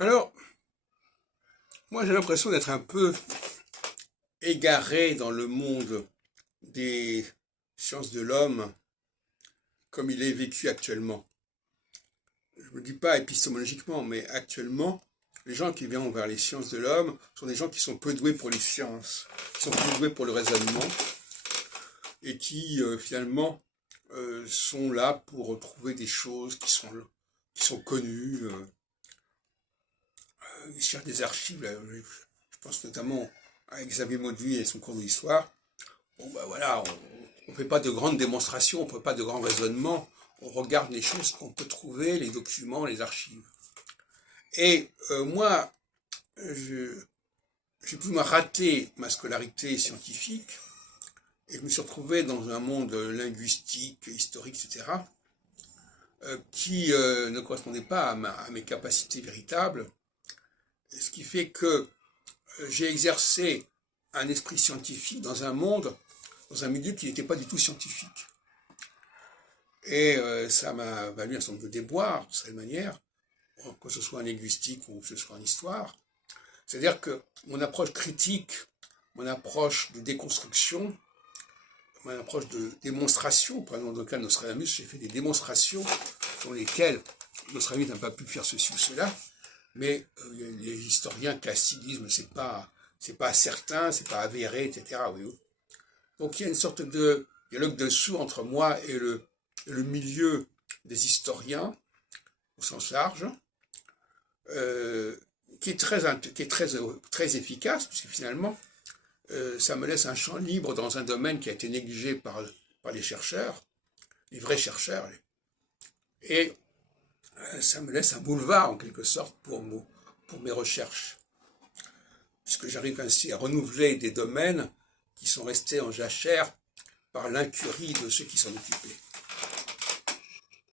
Alors, moi j'ai l'impression d'être un peu égaré dans le monde des sciences de l'homme comme il est vécu actuellement. Je ne me dis pas épistémologiquement, mais actuellement, les gens qui viennent vers les sciences de l'homme sont des gens qui sont peu doués pour les sciences, qui sont peu doués pour le raisonnement, et qui finalement sont là pour trouver des choses qui sont connues. Ils cherchent des archives, là, je pense notamment à Xavier Mauduit et son cours d'histoire. Bon ben voilà, on ne fait pas de grandes démonstrations, on ne fait pas de grands raisonnements, on regarde les choses qu'on peut trouver, les documents, les archives. Et moi, j'ai pu me rater ma scolarité scientifique, et je me suis retrouvé dans un monde linguistique, historique, etc., qui ne correspondait pas à mes capacités véritables, ce qui fait que j'ai exercé un esprit scientifique dans un monde, dans un milieu qui n'était pas du tout scientifique. Et ça m'a valu un certain nombre de déboires, de cette manière, que ce soit en linguistique ou que ce soit en histoire. C'est-à-dire que mon approche critique, mon approche de déconstruction, mon approche de démonstration, par exemple dans le cas de Nostradamus, j'ai fait des démonstrations dans lesquelles Nostradamus n'a pas pu faire ceci ou cela, mais les historiens classiques disent mais c'est pas certain, c'est pas avéré, etc. Oui. Donc il y a une sorte de dialogue dessous entre moi et le milieu des historiens, au sens large, qui est très efficace, puisque finalement, ça me laisse un champ libre dans un domaine qui a été négligé par les chercheurs, les vrais chercheurs, et ça me laisse un boulevard, en quelque sorte, pour mes recherches, puisque j'arrive ainsi à renouveler des domaines qui sont restés en jachère par l'incurie de ceux qui s'en occupaient.